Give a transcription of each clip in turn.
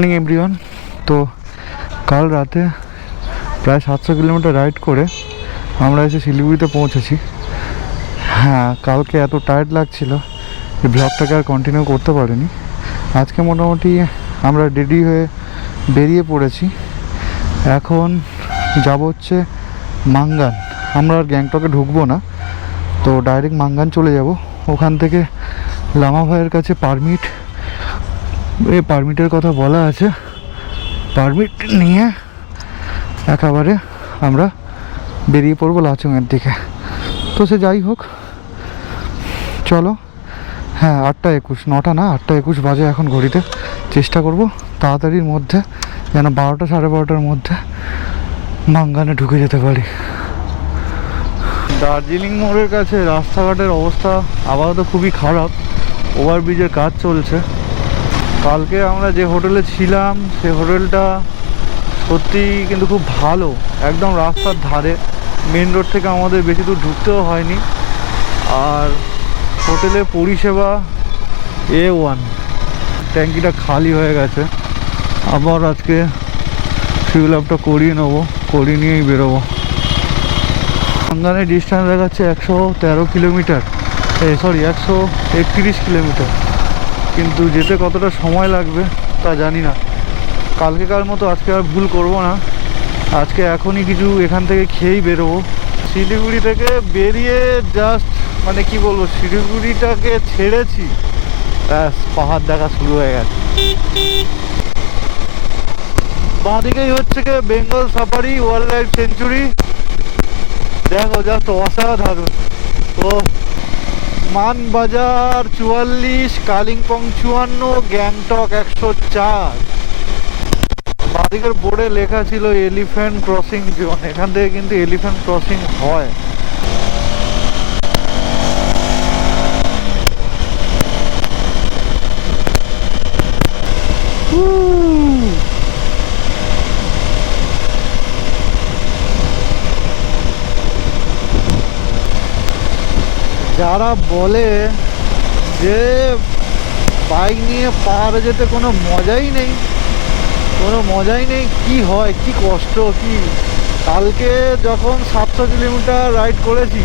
Morning everyone. তো কাল রাতে প্রায় 700 কিলোমিটার রাইড করে আমরা এসে শিলিগুড়িতে পৌঁছেছি। হ্যাঁ, কালকে এত টায়ার্ড লাগছিল এই ব্লগটাকে আর কন্টিনিউ করতে পারিনি। আজকে মোটামুটি আমরা রেডি হয়ে বেরিয়ে পড়েছি। এখন যাব হচ্ছে মাঙ্গান। আমরা আর গ্যাংটকে ঢুকবো না, তো ডাইরেক্ট মাঙ্গান চলে যাব। ওখান থেকে লামা ভাইয়ের কাছে পারমিটের কথা বলা আছে। পারমিট নিয়ে একেবারে আমরা বেরিয়ে পড়বো লাচুংয়ের দিকে। তো সে যাই হোক, চলো। হ্যাঁ, 8:21, 9টা না, 8:21 বাজে এখন ঘড়িতে। চেষ্টা করব তাড়াতাড়ির মধ্যে যেন 12টা সাড়ে 12টার মধ্যে মাঙ্গানে ঢুকে যেতে পারি। দার্জিলিং মোড়ের কাছে রাস্তাঘাটের অবস্থা আপাতত খুবই খারাপ। ওভারব্রিজের কাজ চলছে। কালকে আমরা যে হোটেলে ছিলাম সে হোটেলটা সত্যি কিন্তু খুব ভালো, একদম রাস্তার ধারে, মেন রোড থেকে আমাদের বেশি দূর ঢুকতেও হয়নি। আর হোটেলের পরিষেবা A1। ট্যাঙ্কিটা খালি হয়ে গেছে, আবার আজকে ফিউল আপটা করিয়ে নেবো, করিয়ে নিয়েই বেরোবো। মাঙ্গানের ডিস্টেন্স দেখাচ্ছে 113 কিলোমিটার, 131 কিলোমিটার, কিন্তু যেতে কতটা সময় লাগবে তা জানি না। কালকেকার মতো আজকে আর ভুল করব না। আজকে এখনই কিছু এখান থেকে খেয়েই বেরোবো। শিলিগুড়ি থেকে বেরিয়ে জাস্ট মানে কি বলবো, শিলিগুড়িটাকে ছেড়েছি, ব্যাস পাহাড় দেখা শুরু হয়ে গেছে। বাঁদিকেই হচ্ছে কি Bengal safari wild life century. দেখো জাস্ট অসাধারণ। তো মানবাজার 44, কালিম্পং 54, গ্যাংটক 104। বাদিকের বোর্ডে লেখা ছিল এলিফ্যান্ট ক্রসিং জোন। এখান থেকে কিন্তু এলিফ্যান্ট ক্রসিং হয়। যারা বলে যে বাইক নিয়ে পাহাড়ে যেতে কোনো মজাই নেই, কি হয়, কি কষ্ট, কি। কালকে যখন 700 কিলোমিটার রাইড করেছি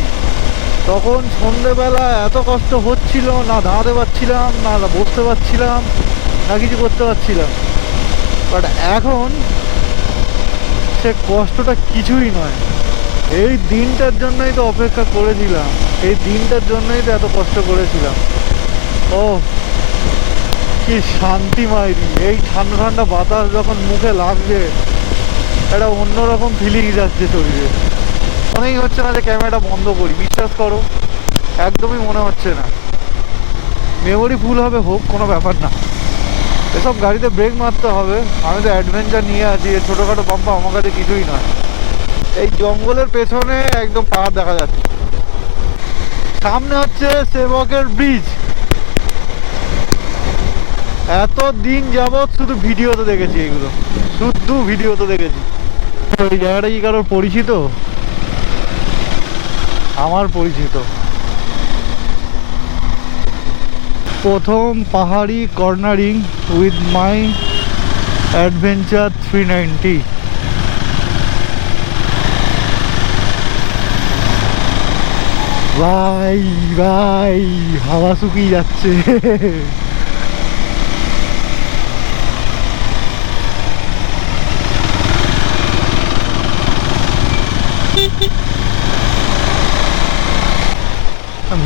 তখন সন্ধেবেলা এত কষ্ট হচ্ছিল না, দাঁড়াতে পারছিলাম না, বসতে পারছিলাম না, কিছু করতে পারছিলাম। বাট এখন সে কষ্টটা কিছুই নয়। এই দিনটার জন্যই তো অপেক্ষা করেছিলাম, এই দিনটার জন্যই তো এত কষ্ট করেছিলাম। ও কি শান্তি মাইরি! এই ঠান্ডা ঠান্ডা বাতাস যখন মুখে লাগবে একটা অন্যরকম ফিলিং যাচ্ছে শরীরে। মনেই হচ্ছে না যে ক্যামেরাটা বন্ধ করি, বিশ্বাস করো, একদমই মনে হচ্ছে না। মেমোরি ফুল হবে, হোক, কোনো ব্যাপার না। এসব গাড়িতে ব্রেক মারতে হবে। আমি তো অ্যাডভেঞ্চার নিয়ে আছি, ছোটোখাটো পাম্পা আমার কাছে কিছুই নয়। এই জঙ্গলের পেছনে একদম পাহাড় দেখা যাচ্ছে, সামনে হচ্ছে সেবকের ব্রিজ। এত দিন যাবৎ শুধু ভিডিওতে দেখেছি, এগুলো শুধু ভিডিওতে দেখেছি। ওই জায়গাটা কি কারোর পরিচিত? আমার পরিচিত। প্রথম পাহাড়ি কর্নারিং উইথ মাই অ্যাডভেঞ্চার 390। ভাই ভাই, হাওয়া শুকিয়ে যাচ্ছে।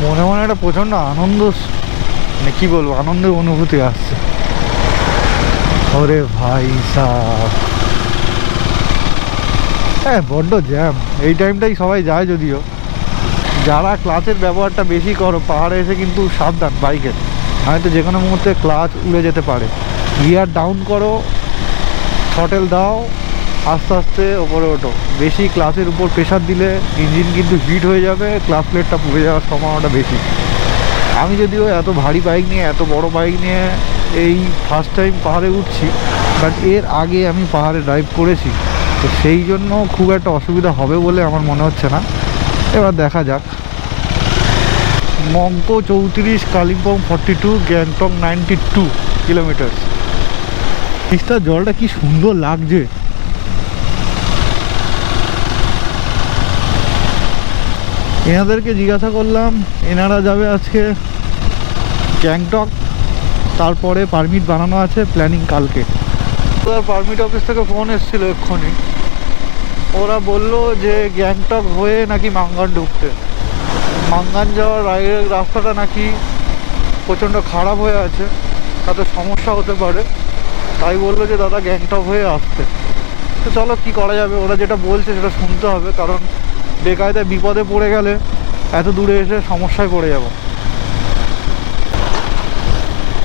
মনে মনে একটা প্রচন্ড আনন্দ, মানে কি বলবো, আনন্দের অনুভূতি আসছে। ওরে ভাই সাব, হ্যাঁ, বড্ড জ্যাম। এই টাইমটাই সবাই যায়, যদিও যারা ক্লাচের ব্যবহারটা বেশি করো পাহাড়ে এসে কিন্তু সাবধান বাইকের, হয়তো যে কোনো মুহূর্তে ক্লাচ উড়ে যেতে পারে। গিয়ার ডাউন করো, থ্রটেল দাও, আস্তে আস্তে ওপরে ওঠো। বেশি ক্লাচের উপর প্রেশার দিলে ইঞ্জিন কিন্তু হিট হয়ে যাবে, ক্লাচ প্লেটটা পুড়ে যাওয়ার সম্ভাবনাটা বেশি। আমি যদিও এত ভারী বাইক নিয়ে, এত বড় বাইক নিয়ে এই ফার্স্ট টাইম পাহাড়ে উঠছি, বাট এর আগে আমি পাহাড়ে ড্রাইভ করেছি, তো সেই জন্য খুব একটা অসুবিধা হবে বলে আমার মনে হচ্ছে না। এবার দেখা যাক। মঙ্কো 34, কালিম্পং 42, গ্যাংটক 92 কিলোমিটার। তিস্তার জলটা কি সুন্দর লাগছে। এনাদেরকে জিজ্ঞাসা করলাম, এনারা যাবে আজকে গ্যাংটক, তারপরে পারমিট বানানো আছে, প্ল্যানিং কালকে। পারমিট অফিস থেকে ফোন এসেছিলো এক্ষুনি, ওরা বললো যে গ্যাংটক হয়ে নাকি মাঙ্গান ঢুকতে। মাঙ্গান যাওয়ার রাস্তাটা নাকি প্রচণ্ড খারাপ হয়ে আছে, তাতে সমস্যা হতে পারে, তাই বললো যে দাদা গ্যাংটক হয়ে আসতে। তো চলো কী করা যাবে, ওরা যেটা বলছে সেটা শুনতে হবে, কারণ বেকায়দায় বিপদে পড়ে গেলে এত দূরে এসে সমস্যায় পড়ে যাব।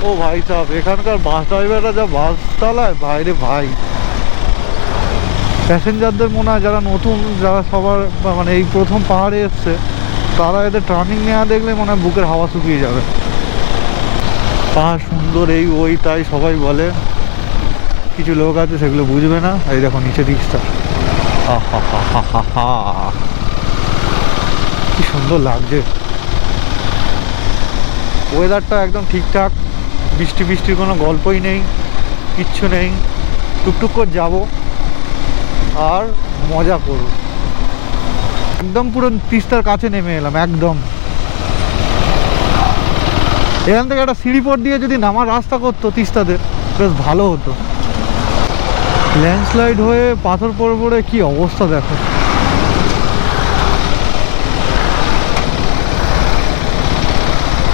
ও ভাই সাহেব, এখানকার বাস ড্রাইভাররা যা বাস চালায় ভাই রে ভাই, প্যাসেঞ্জারদের মনে হয় যারা নতুন, যারা সবার মানে এই প্রথম পাহাড়ে এসছে, তারা এদের টার্নিং নেওয়া দেখলে মনে হয় বুকের হাওয়া শুকিয়ে যাবে। পাহাড় সুন্দর এই ওই তাই সবাই বলে, কিছু লোক আছে সেগুলো বুঝবে না। এই দেখো নিচে দিকটা, হা হা হা হা হা হা, কি সুন্দর লাগছে। ওয়েদারটা একদম ঠিকঠাক, বৃষ্টি বৃষ্টির কোনো গল্পই নেই, কিচ্ছু নেই। টুকটুক করে যাবো আর মজা করব। একদম পুরো তিস্তার কাছে নেমে এলাম একদম। এখান থেকে একটা সিঁড়িপথ দিয়ে যদি নামার রাস্তা করতো তিস্তাতে, বেশ ভালো হতো। ল্যান্ডস্লাইড হয়ে পাথর পড়ে পড়ে কি অবস্থা দেখো।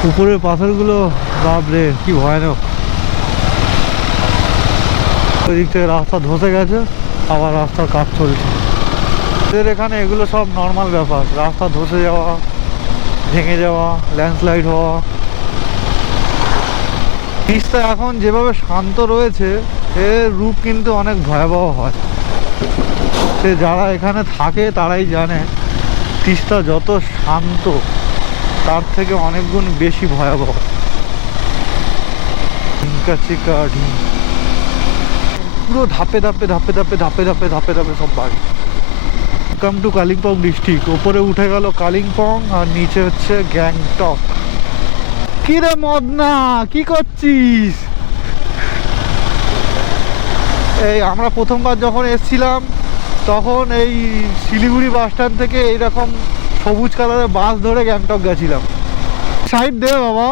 উপরের পাথরগুলো বাপরে কি ভয়ানক। ওই দিক থেকে রাস্তা ধসে গেছে, আবার রাস্তার কাজ চলছে। এদের এখানে এগুলো সব নর্মাল ব্যাপার, রাস্তা ধসে যাওয়া, ভেঙে যাওয়া, ল্যান্ডস্লাইড হওয়া। তিস্তা এখন যেভাবে শান্ত রয়েছে, এর রূপ কিন্তু অনেক ভয়াবহ হয়। সে যারা এখানে থাকে তারাই জানে তিস্তা যত শান্ত তার থেকে অনেক গুণ বেশি ভয়াবহ। ঢিঙ্কা চিকা ঢিং, পুরো ধাপে ধাপে ধাপে ধাপে ধাপে ধাপে ধাপে ধাপে সব বাড়ি। Welcome to Kalimpong district. ওপরে উঠে গেল কালিম্পং আর নিচে হচ্ছে গ্যাংটক। কি রে মদনা, কি করছিস? এই আমরা প্রথমবার যখন এসছিলাম তখন এই শিলিগুড়ি বাস স্ট্যান্ড থেকে এইরকম সবুজ কালারের বাস ধরে গ্যাংটক গেছিলাম। সাইড দে বাবা,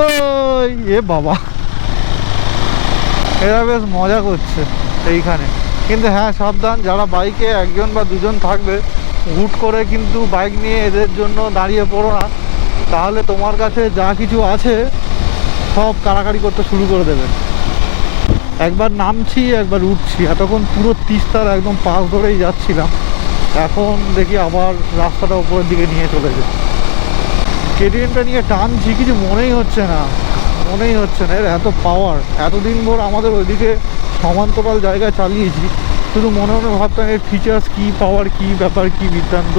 ওই এ বাবা, এরা বেশ মজা করছে এইখানে। কিন্তু হ্যাঁ সাবধান, যারা বাইকে একজন বা দুজন থাকবে, হুট করে কিন্তু বাইক নিয়ে এদের জন্য দাঁড়িয়ে পড়ো না, তাহলে তোমার কাছে যা কিছু আছে সব কাড়াকাড়ি করতে শুরু করে দেবে। একবার নামছি একবার উঠছি, এতক্ষণ পুরো তিস্তার একদম পাশ ধরেই যাচ্ছিলাম, এখন দেখি আবার রাস্তাটা উপরের দিকে নিয়ে চলেছে। কেটিএমটা নিয়ে টানছি, কিছু মনেই হচ্ছে না, এর এত পাওয়ার। এতদিন ভোর আমাদের ওইদিকে সমান্তরাল জায়গায় চালিয়েছি, শুধু মনে ভাবতাম এর ফিচার্স কী, পাওয়ার কী, ব্যাপার কী, বৃত্তান্ত।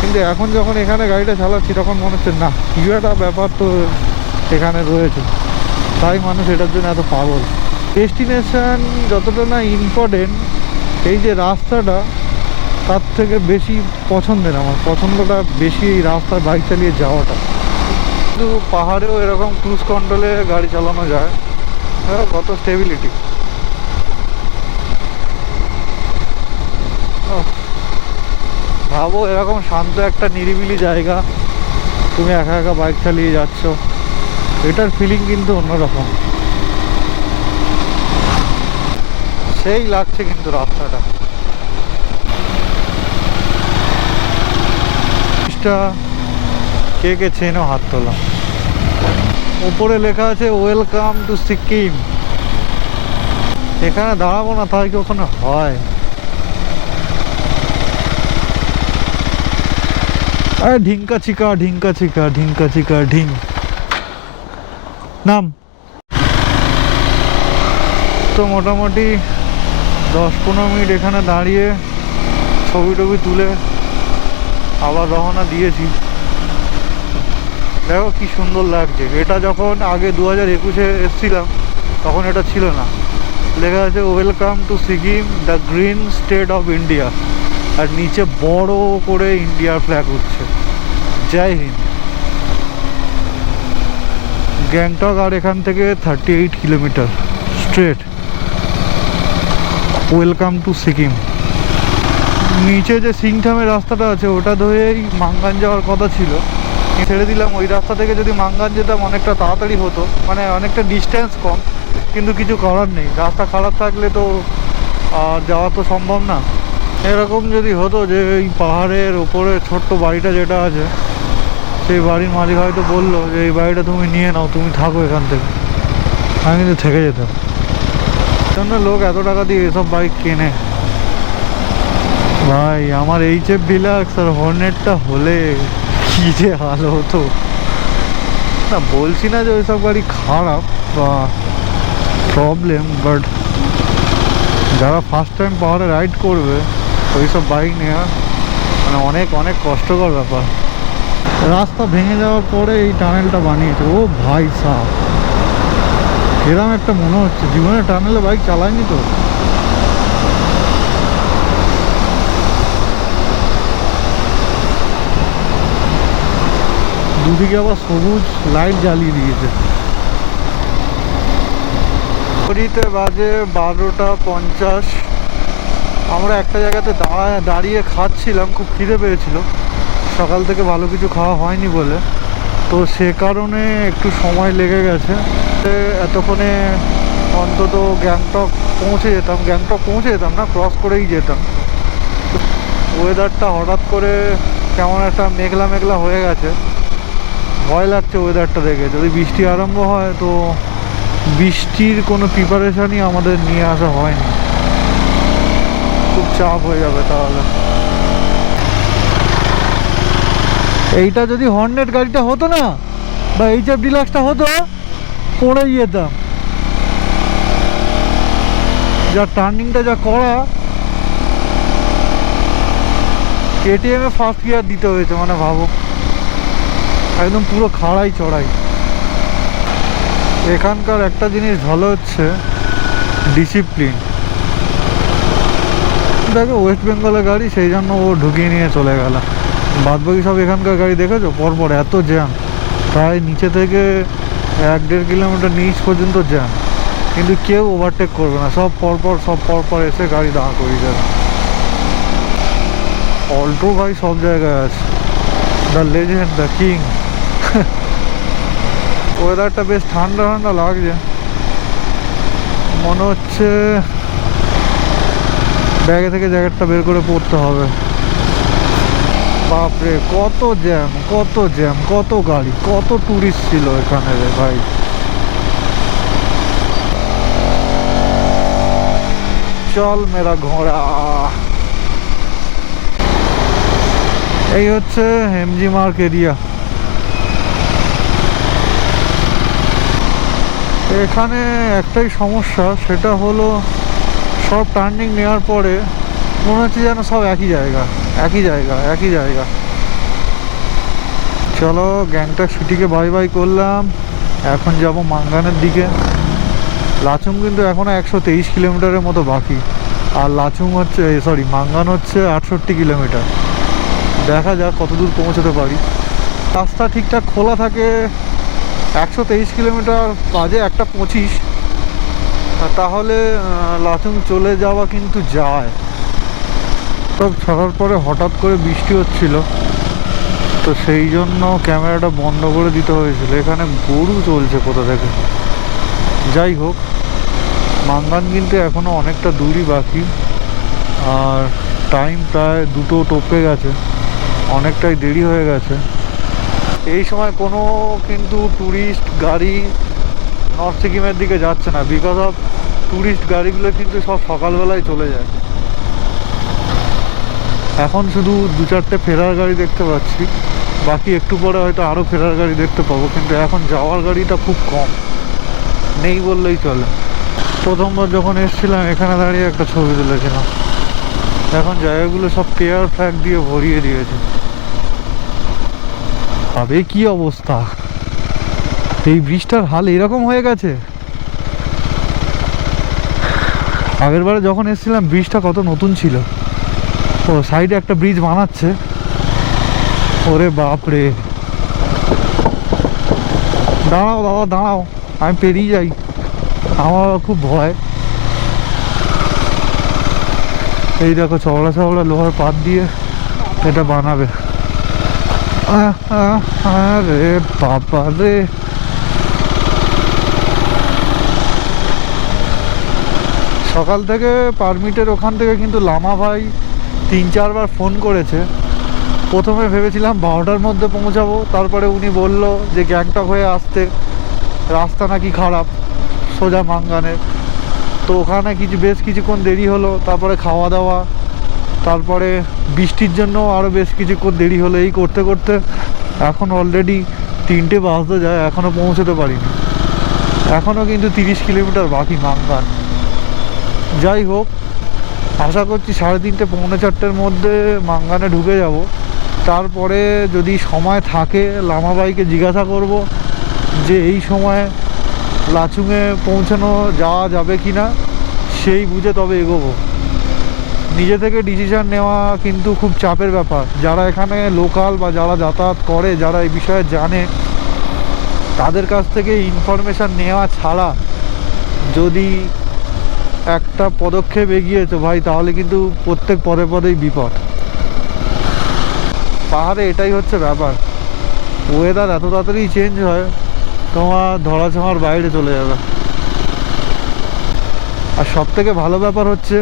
কিন্তু এখন যখন এখানে গাড়িটা চালাচ্ছি তখন মনে হচ্ছে না, কিছু একটা ব্যাপার তো এখানে রয়েছে, তাই মানুষ এটার জন্য এত পাগল। ডেস্টিনেশন যতটা না ইম্পর্টেন্ট, এই যে রাস্তাটা তার থেকে বেশি পছন্দের, আমার পছন্দটা বেশি এই রাস্তায় বাইক চালিয়ে যাওয়াটা। কিন্তু পাহাড়েও এরকম ক্রুজ কন্ট্রোলে গাড়ি চালানো যায়, কত স্টেবিলিটি। ভাবো এরকম শান্ত একটা নিরিবিলি জায়গা, তুমি একা একা বাইক চালিয়ে যাচ্ছ, এটার ফিলিং কিন্তু অন্যরকম। সেই লাগছে কিন্তু রাস্তাটা। কে কে চেনো হাত তোলা। উপরে লেখা আছে ওয়েলকাম টু সিকিম। এখানে দাঁড়াবো না, তাই কি ওখানে হয়? আরে ঢিঙ্কা চিকা ঢিঙ্কা চিকা ঢিঙ্কা চিকা ঢিং নাম। তো মোটামুটি 10-15 মিনিট এখানে দাঁড়িয়ে ছবি টবি তুলে আবার রওনা দিয়েছি। দেখো কি সুন্দর লাগছে। এটা যখন আগে 2021-এ এসেছিলাম তখন এটা ছিল না। লেখা আছে welcome to Sikkim, the green state of India, আর নিচে বড় করে ইন্ডিয়ার ফ্ল্যাগ উঠছে। জয় হিন্দ, গ্যাংটক আর এখান থেকে 38 kilometre straight. Welcome to Sikkim. নিচে যে সিংথামের রাস্তাটা আছে ওটা ধরেই মাঙ্গান যাওয়ার কথা ছিল, ছেড়ে দিলাম। ওই রাস্তা থেকে যদি মাঙ্গান যেতাম অনেকটা তাড়াতাড়ি হতো, মানে অনেকটা ডিস্টেন্স কম, কিন্তু কিছু করার নেই, রাস্তা খারাপ থাকলে তো আর যাওয়া তো সম্ভব না। এরকম যদি হতো যে এই পাহাড়ের ওপরে ছোট্ট বাড়িটা যেটা আছে, সেই বাড়ির মালিক হয়তো বললো যে এই বাড়িটা তুমি নিয়ে নাও, তুমি থাকো এখান থেকে, আমি কিন্তু থেকে যেতাম। জন্য লোক এত টাকা দিয়ে এসব বাইক কেনে। ভাই আমার HF ডিলাক্স আর হর্নেটটা হলে কি যে হাল হতো না। বলছি না যে ওইসব গাড়ি খারাপ বা প্রবলেম, বাট যারা ফার্স্ট টাইম পাহাড়ে রাইড করবে ওইসব বাইক নেওয়া মানে অনেক অনেক কষ্টকর ব্যাপার। রাস্তা ভেঙে যাওয়ার পরে এই টানেলটা বানিয়েছে। ও ভাই সাহ, এরকম একটা মনে হচ্ছে জীবনে টানেলে বাইক চালায়নি তো। দুদিকে আবার সবুজ লাইট জ্বালিয়ে দিয়েছে। ঘড়িতে বাজে 12:50। আমরা একটা জায়গাতে দাঁড়িয়ে খাচ্ছিলাম, খুব খিদে পেয়েছিল, সকাল থেকে ভালো কিছু খাওয়া হয়নি বলে, তো সে কারণে একটু সময় লেগে গেছে। এতক্ষণে অন্তত গ্যাংটক পৌঁছে যেতাম না, ক্রস করেই যেতাম। ওয়েদারটা হঠাৎ করে কেমন একটা মেঘলা মেঘলা হয়ে গেছে, ভয় লাগছে ওয়েদারটা দেখে। যদি বৃষ্টি আরম্ভ হয় তো বৃষ্টির কোনো প্রিপারেশনই আমাদের নিয়ে আসা হয়নি, খুব চাপ হয়ে যাবে তাহলে। এইটা যদি হর্নেট গাড়িটা হতো না বা HF ডিলাক্সটা হতো, পড়েই যেতাম। যা টার্নিংটা যা করা, KTM-এ ফার্স্ট গিয়ার দিতে হয়েছে, মানে ভাবো একদম পুরো খাড়াই চড়াই। এখানকার একটা জিনিস ভালো হচ্ছে ডিসিপ্লিন। দেখো ওয়েস্ট বেঙ্গলের গাড়ি, সেই জন্য ও ঢুকিয়ে নিয়ে চলে গেল। বাদবাকি সব এখানকার গাড়ি দেখেছো, পরপর এত জ্যাম, প্রায় নিচে থেকে 1-1.5 কিলোমিটার নিচ পর্যন্ত জ্যাম, কিন্তু কেউ ওভারটেক করবে না, সব পরপর এসে গাড়ি দাঁড় করিয়ে যাবে। অল্টো ভাই সব জায়গায় আছে, দ্য লেজেন্ড, দ্য কিং। ওয়েদারটা বেশ ঠান্ডা ঠান্ডা লাগছে, মনে হচ্ছে ব্যাগে থেকে জ্যাকেটটা বের করে পড়তে হবে। বাপরে কত জ্যাম, কত গাড়ি, কত টুরিস্ট ছিল এখানে রে ভাই। চল মেরা ঘোড়া। এই হচ্ছে MG মার্ক এরিয়া। এখানে একটাই সমস্যা, সেটা হলো সব টার্নিং নেওয়ার পরে মনে হচ্ছে যেন সব একই জায়গা। চলো গ্যাংটক সিটিকে বাই বাই করলাম, এখন যাব মাঙ্গানের দিকে। লাচুং কিন্তু এখনও 123 কিলোমিটারের মতো বাকি, আর মাঙ্গান হচ্ছে 68 কিলোমিটার। দেখা যাক কত দূর পৌঁছতে পারি। রাস্তা ঠিকঠাক খোলা থাকে 123 কিলোমিটার, বাজে 1:25, তাহলে লাচুং চলে যাওয়া কিন্তু যায়। সব ছাড়ার পরে হঠাৎ করে বৃষ্টি হচ্ছিল, তো সেই জন্য ক্যামেরাটা বন্ধ করে দিতে হয়েছিল। এখানে গরু চলছে কোথা থেকে। যাই হোক, মাঙ্গান কিন্তু এখনও অনেকটা দূরই বাকি, আর টাইম প্রায় 2টো টপকে গেছে, অনেকটাই দেরি হয়ে গেছে। এই সময় কোনো কিন্তু ট্যুরিস্ট গাড়ি নর্থ সিকিমের দিকে যাচ্ছে না, বিকজ অফ ট্যুরিস্ট গাড়িগুলো কিন্তু সব সকালবেলায় চলে যায়। এখন শুধু 2-4টে ফেরার গাড়ি দেখতে পাচ্ছি, বাকি একটু পরে হয়তো আরও ফেরার গাড়ি দেখতে পাবো, কিন্তু এখন যাওয়ার গাড়িটা খুব কম, নেই বললেই চলে। প্রথমবার যখন এসেছিলাম এখানে দাঁড়িয়ে একটা ছবি তুলেছিলাম, এখন জায়গাগুলো সব কেয়ার ফ্ল্যাগ দিয়ে ভরিয়ে দিয়েছে। তবে কি অবস্থা, এই ব্রিজটার হাল এরকম হয়ে গেছে। আগের বারে যখন এসেছিলাম ব্রিজটা কত নতুন ছিল। ও সাইডে একটা ব্রিজ বানাচ্ছে, ওরে বাপরে। দাঁড়াও দাদা দাঁড়াও, আমি পেরিয়ে যাই, আমার খুব ভয়। এই দেখো চওড়া চওড়া লোহার পাত দিয়ে এটা বানাবে। আরে বাবা রে, সকাল থেকে পারমিটের ওখান থেকে কিন্তু লামা ভাই 3-4 বার ফোন করেছে। প্রথমে ভেবেছিলাম 12টার মধ্যে পৌঁছাবো, তারপরে উনি বলল যে গ্যাংটক হয়ে আসতে রাস্তা নাকি খারাপ সোজা মাঙ্গানের, তো ওখানে বেশ কিছুক্ষণ দেরি হলো। তারপরে খাওয়া দাওয়া, তারপরে বৃষ্টির জন্য আরও বেশ কিছুক্ষণ দেরি হলো। এই করতে করতে এখন অলরেডি 3টে বাজতে যায়, এখনও পৌঁছতে পারিনি। এখনও কিন্তু 30 কিলোমিটার বাকি মাঙ্গান। যাই হোক, আশা করছি 3:30 পৌনে 4টের মধ্যে মাঙ্গানে ঢুকে যাব। তারপরে যদি সময় থাকে লামাবাইকে জিজ্ঞাসা করব যে এই সময় লাচুংয়ে পৌঁছানো যাওয়া যাবে কি না, সেই বুঝে তবে এগোবো। নিজে থেকে ডিসিশান নেওয়া কিন্তু খুব চাপের ব্যাপার। যারা এখানে লোকাল বা যারা যাতায়াত করে, যারা এই বিষয়ে জানে, তাদের কাছ থেকে ইনফরমেশান নেওয়া ছাড়া যদি একটা পদক্ষেপ এগিয়েছো ভাই, তাহলে কিন্তু প্রত্যেক পদে পদেই বিপদ। পাহাড়ে এটাই হচ্ছে ব্যাপার, ওয়েদার এত তাড়াতাড়ি চেঞ্জ হয়, তোমার ধরাছোঁয়ার বাইরে চলে যাবে। আর সব থেকে ভালো ব্যাপার হচ্ছে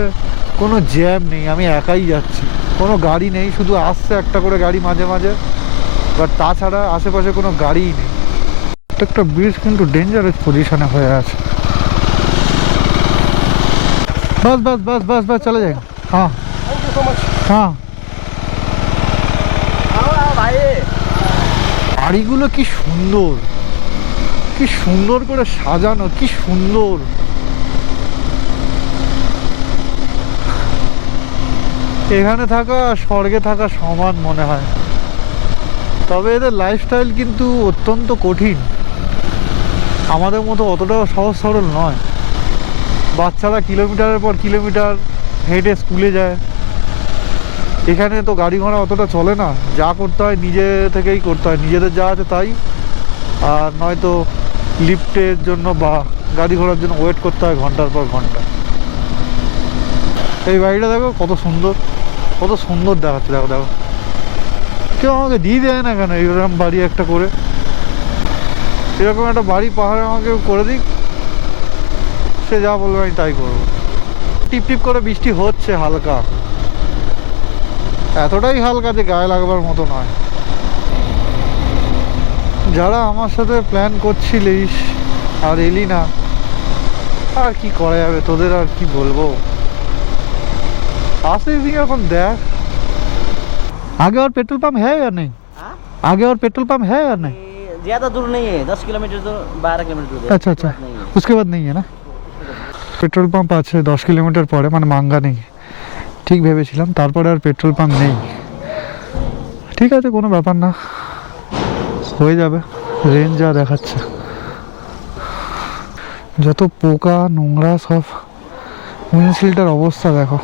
কোনো জ্যাম নেই, আমি একাই যাচ্ছি, কোনো গাড়ি নেই, শুধু আসছে একটা করে গাড়ি মাঝে মাঝে, বাট তাছাড়া আশেপাশে কোনো গাড়িই নেই। প্রত্যেকটা ব্রিজ কিন্তু ডেঞ্জারাস পজিশনে হয়ে আছে। बस बस बस बस बस चले जाएंगे। हाँ थैंक यू सो मच। हाँ, भाई বাড়িগুলো কি সুন্দর, কি সুন্দর করে সাজানো, কি সুন্দর। এখানে থাকা স্বর্গে থাকা সমান মনে হয়। তবে এদের লাইফস্টাইল কিন্তু অত্যন্ত কঠিন, আমাদের মতো অতটাও সহজ সরল নয়। বাচ্চারা কিলোমিটারের পর কিলোমিটার হেঁটে স্কুলে যায়, এখানে তো গাড়ি ঘোড়া অতটা চলে না, যা করতে হয় নিজে থেকেই করতে হয়, নিজেদের যা আছে তাই, আর নয়তো লিফটের জন্য বা গাড়ি ঘোড়ার জন্য ওয়েট করতে হয় ঘন্টার পর ঘন্টা। এই বাড়িটা দেখো কত সুন্দর, কত সুন্দর দেখাচ্ছে, দেখো দেখো। কেউ আমাকে দিয়ে দেয় না কেন এইরকম বাড়ি একটা করে, এরকম একটা বাড়ি পাহাড়ে আমাকে করে দিক, সে যা বলবে আমি তাই করবো। টিপ টিপ করে বৃষ্টি হচ্ছে হালকা, এতটাই হালকা যে গায়ে লাগবার মতো নয়। যারা আমার সাথে প্ল্যান করছিলিস আর এলি না, আর কি করা যাবে, তোদের আর কি বলবো। আসিস নি এখন দেখ। आगे और पेट्रोल पंप है या नहीं? हाँ? आगे और पेट्रोल पंप है या नहीं? ज़्यादा दूर नहीं है, 10 किलोमीटर दूर, 12 किलोमीटर दूर है। अच्छा अच्छा, नहीं है। उसके बाद नहीं है ना? পেট্রোল পাম্প আছে 10 কিলোমিটার পরে, মানে মাঙ্গা নেই, ঠিক ভেবেছিলাম। তারপরে আর পেট্রোল পাম্প নেই। ঠিক আছে, কোনো ব্যাপার না, হয়ে যাবে। রেঞ্জ যা দেখাচ্ছে, যত পোকা নোংরা সব, উইন্ডশিল্ডের অবস্থা দেখো।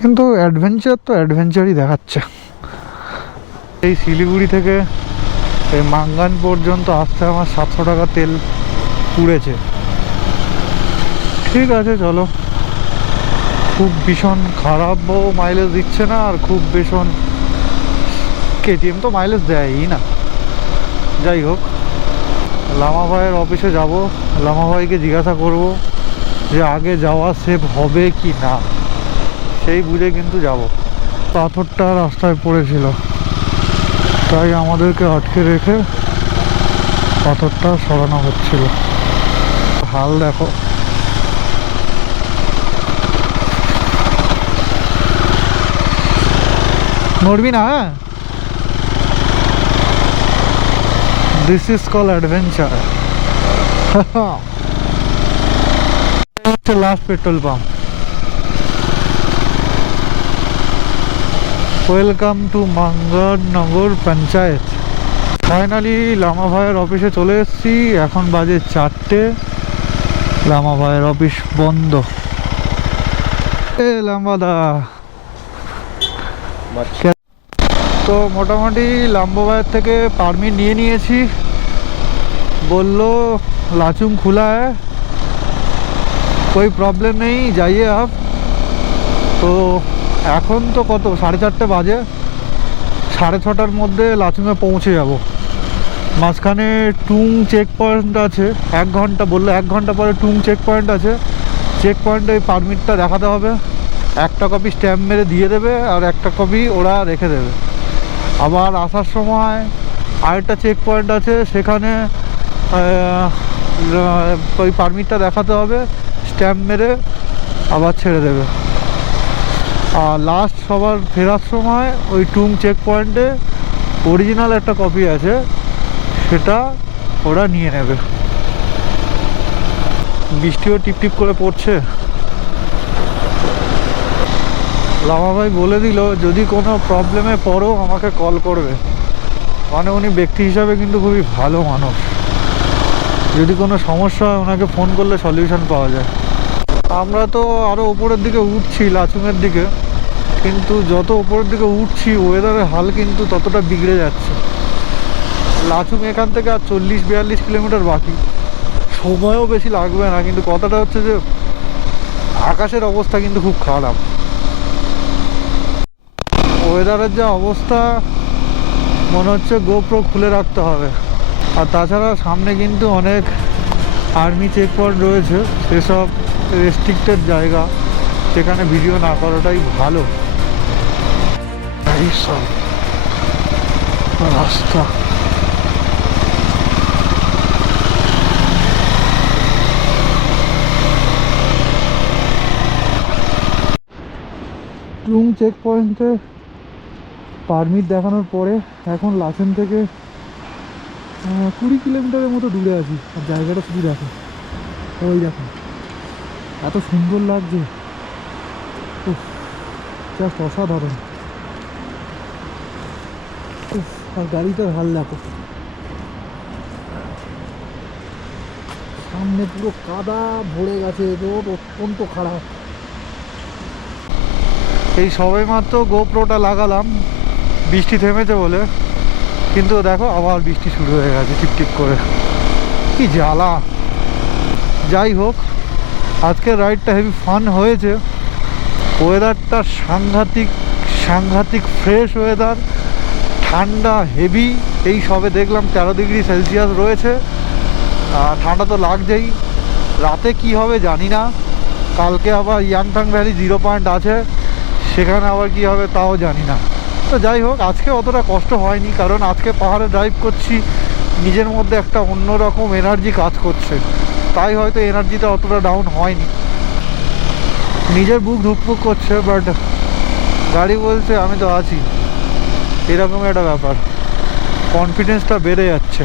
কিন্তু অ্যাডভেঞ্চার তো অ্যাডভেঞ্চারই দেখাচ্ছে। এই শিলিগুড়ি থেকে এই মাঙ্গান পর্যন্ত আসতে আমার 700 টাকা তেল পুড়েছে। ঠিক আছে চলো, খুব ভীষণ খারাপও মাইলেজ দিচ্ছে না, আর খুব ভীষণ, কেটিএম তো মাইলেজ দেয়ই না। যাই হোক, লামা ভাইয়ের অফিসে যাব, লামা ভাইকে জিজ্ঞাসা করব যে আগে যাওয়া সেফ হবে কি না, সেই বুঝে কিন্তু যাব। পাথরটা রাস্তায় পড়েছিল, তাই আমাদেরকে আটকে রেখে পাথরটা সরানো হচ্ছিল। হাল দেখো, নড়বি না। হ্যাঁ, this is call adventure. Last petrol pump. Welcome to Manganagar panchayat. Finally Lama ভাইয়ের অফিসে চলে এসেছি, এখন বাজে 4টে, লামা ভাইয়ের অফিস বন্ধ। এ লাম্বা দা, তো মোটামুটি লাম্বোবাইয়ের থেকে পারমিট নিয়ে নিয়েছি, বললো लाचुंग खुला है, कोई प्रॉब्लम नहीं, जाइए आप। তো এখন তো কত 4:30 বাজে, 6:30টার মধ্যে লাচুংয়ে পৌঁছে যাব। মাঝখানে টুং চেক পয়েন্ট আছে, 1 ঘন্টা বললো, 1 ঘন্টা পরে টুং চেক পয়েন্ট আছে। চেক পয়েন্টে ওই পারমিটটা দেখাতে হবে, একটা কপি স্ট্যাম্প মেরে দিয়ে দেবে আর একটা কপি ওরা রেখে দেবে। আবার আসার সময় আরেকটা চেক পয়েন্ট আছে, সেখানে ওই পারমিটটা দেখাতে হবে, স্ট্যাম্প মেরে আবার ছেড়ে দেবে। আর লাস্ট সবার ফেরার সময় ওই টুং চেক পয়েন্টে অরিজিনাল একটা কপি আছে, সেটা ওরা নিয়ে নেবে। বৃষ্টিও টিপটিপ করে পড়ছে। লামা ভাই বলে দিল যদি কোনো প্রবলেমে পড়ো আমাকে কল করবে, মানে উনি ব্যক্তি হিসাবে কিন্তু খুবই ভালো মানুষ। যদি কোনো সমস্যা হয় ওনাকে ফোন করলে সলিউশন পাওয়া যায়। আমরা তো আরও উপরের দিকে উঠছি, লাচুংয়ের দিকে, কিন্তু যত উপরের দিকে উঠছি ওয়েদারের হাল কিন্তু ততটা বিগড়ে যাচ্ছে। লাচুং এখান থেকে আর 40-42 কিলোমিটার বাকি, সময়ও বেশি লাগবে না, কিন্তু কথাটা হচ্ছে যে আকাশের অবস্থা কিন্তু খুব খারাপ। ওয়েদারের যা অবস্থা, মনে হচ্ছে গোপ্রো খুলে রাখতে হবে। আর তাছাড়া সামনে কিন্তু অনেক আর্মি চেক পয়েন্ট রয়েছে, সেসব রেস্ট্রিক্টেড জায়গা, সেখানে ভিডিও না করাটাই ভালো। এই সব রাস্তা টুং চেক পয়েন্টে পারমিট দেখানোর পরে এখন লাচুং থেকে 20 কিলোমিটারের মতো দূরে আছি। আর জায়গাটা শুধু দেখো, ওই দেখো এত সুন্দর লাগছে, জাস্ট অসাধারণ। আর গাড়িটার হাল দেখো, সামনে পুরো কাদা ভরে গেছে, রোড অত্যন্ত খারাপ। এই সবে মাত্র গোপ্রোটা লাগালাম বৃষ্টি থেমেছে বলে, কিন্তু দেখো আবার বৃষ্টি শুরু হয়ে গেছে টিপটিপ করে, কি জ্বালা। যাই হোক, আজকের রাইডটা হেভি ফান হয়েছে। ওয়েদারটা সাংঘাতিক ফ্রেশ ওয়েদার, ঠান্ডা হেভি। এই সবে দেখলাম 13 ডিগ্রি সেলসিয়াস রয়েছে, ঠান্ডা তো লাগছেই। রাতে কি হবে জানি না, কালকে আবার ইয়াংথাং ভ্যালি 0 পয়েন্ট আছে, সেখানে আবার কি হবে তাও জানি না। তো যাই হোক, আজকে অতটা কষ্ট হয়নি, কারণ আজকে পাহাড়ে ড্রাইভ করছি, নিজের মধ্যে একটা অন্যরকম এনার্জি কাজ করছে, তাই হয়তো এনার্জিটা অতটা ডাউন হয়নি। নিজের বুক ধুকপুক করছে, বাট গাড়ি বলছে আমি তো আছি, এরকম একটা ব্যাপার। কনফিডেন্সটা বেড়ে যাচ্ছে।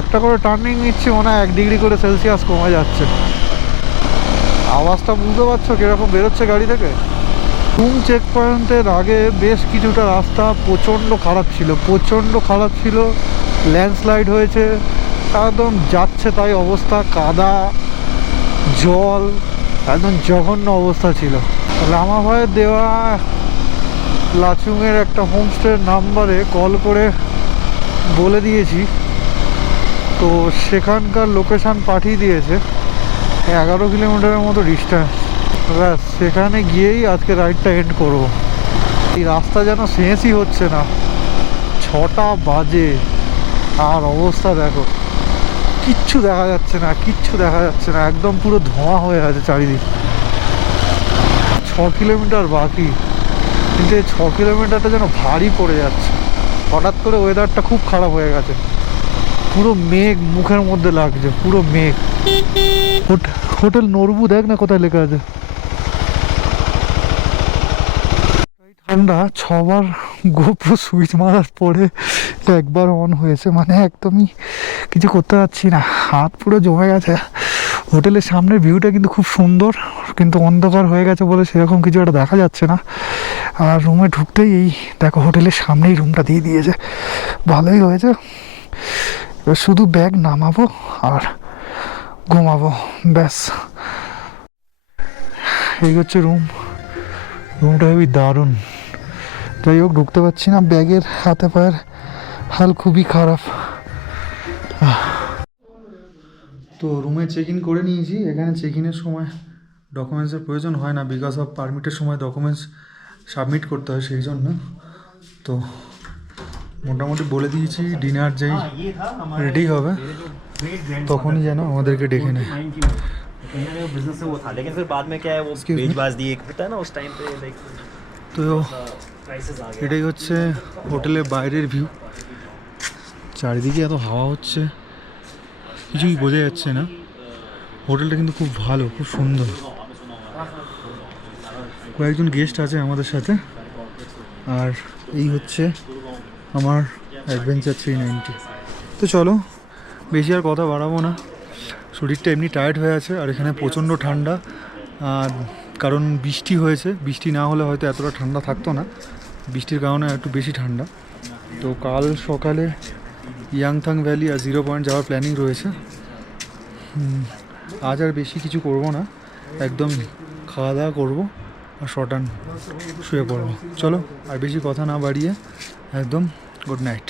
একটা করে টার্নিং নিচ্ছি, মনে হয় 1 ডিগ্রি করে সেলসিয়াস কমে যাচ্ছে। আওয়াজটা বুঝতে পারছো কীরকম বেরোচ্ছে গাড়ি থেকে। টুং চেক পয়েন্টের আগে বেশ কিছুটা রাস্তা প্রচণ্ড খারাপ ছিল, ল্যান্ডস্লাইড হয়েছে, একদম যাচ্ছে তাই অবস্থা, কাদা জল, একদম জঘন্য অবস্থা ছিল। লামা ভাইয়ের দেওয়া লাচুংয়ের একটা হোমস্টের নাম্বারে কল করে বলে দিয়েছি, তো সেখানকার লোকেশান পাঠিয়ে দিয়েছে, 11 কিলোমিটারের মতো ডিস্টেন্স। ব্যাস, সেখানে গিয়েই আজকে রাইডটা এন্ড করবো। এই রাস্তা যেন শেষই হচ্ছে না, 6টা বাজে আর অবস্থা দেখো, কিচ্ছু দেখা যাচ্ছে না, একদম পুরো ধোঁয়া হয়ে আছে চারিদিক। 6 কিলোমিটার বাকি, কিন্তু এই 6 কিলোমিটারটা যেন ভারী পড়ে যাচ্ছে। হঠাৎ করে ওয়েদারটা খুব খারাপ হয়ে গেছে, পুরো মেঘ মুখের মধ্যে লাগছে, পুরো মেঘ। হোটেল নরবু দেখ না কোথায় লেখা আছে। ঠান্ডা, 6বার গোপ্রো সুইচ মারার পরে একবার অন হয়েছে, মানে একদমই কিছু করতে পারছি না, হাত পুরো জমে গেছে। হোটেলের সামনের ভিউটা কিন্তু খুব সুন্দর, কিন্তু অন্ধকার হয়ে গেছে বলে সেরকম কিছু একটা দেখা যাচ্ছে না। আর রুমে ঢুকতেই এই দেখো হোটেলের সামনেই রুমটা দিয়ে দিয়েছে, ভালোই হয়েছে। এবার শুধু ব্যাগ নামাবো আর ঘুমাবো, ব্যাস। এই হচ্ছে রুমটা হেবি দারুণ, যাই হোক ঢুকতে পারছি না, ব্যাগের হাতে পায়ের হাল খুবই খারাপ। তো রুমে চেক ইন করে নিয়েছি। এখানে চেক ইনের সময় ডকুমেন্টসের প্রয়োজন হয় না, বিকজ অফ পারমিটের সময় ডকুমেন্টস সাবমিট করতে হয়, সেই জন্য। তো মোটামুটি বলে দিয়েছি ডিনার যেই রেডি হবে তখনই যেন আমাদেরকে ডেকে নেয়। कहीं ना कहीं बिजनेस से वो था, लेकिन फिर बाद में क्या है वो Excuse me? बेचबाज दिए होता है ना उस टाइम पे लाइक তো प्राइसेस आ गए। এটাই হচ্ছে হোটেলের বাইরের ভিউ। চারিদিকে এত হাওয়া হচ্ছে, কিছুই বোঝা যাচ্ছে না। হোটেলটা কিন্তু খুব ভালো, খুব সুন্দর। কয়েকজন গেস্ট আছে আমাদের সাথে। আর এই হচ্ছে আমার অ্যাডভেঞ্চার 390। তো চলো, বেশি আর কথা বাড়াবো না, শরীরটা এমনি টায়ার্ড হয়ে আছে। আর এখানে প্রচণ্ড ঠান্ডা, কারণ বৃষ্টি হয়েছে। বৃষ্টি না হলে হয়তো এতটা ঠান্ডা থাকতো না, বৃষ্টির কারণে একটু বেশি ঠান্ডা। তো কাল সকালে ইয়াংথাং ভ্যালি আর 0 পয়েন্ট যাওয়ার প্ল্যানিং রয়েছে। আজ আর বেশি কিছু করব না, একদম খাওয়া দাওয়া করবো আর শটান শুয়ে পড়বো। চলো আর বেশি কথা না বাড়িয়ে একদম গুড নাইট।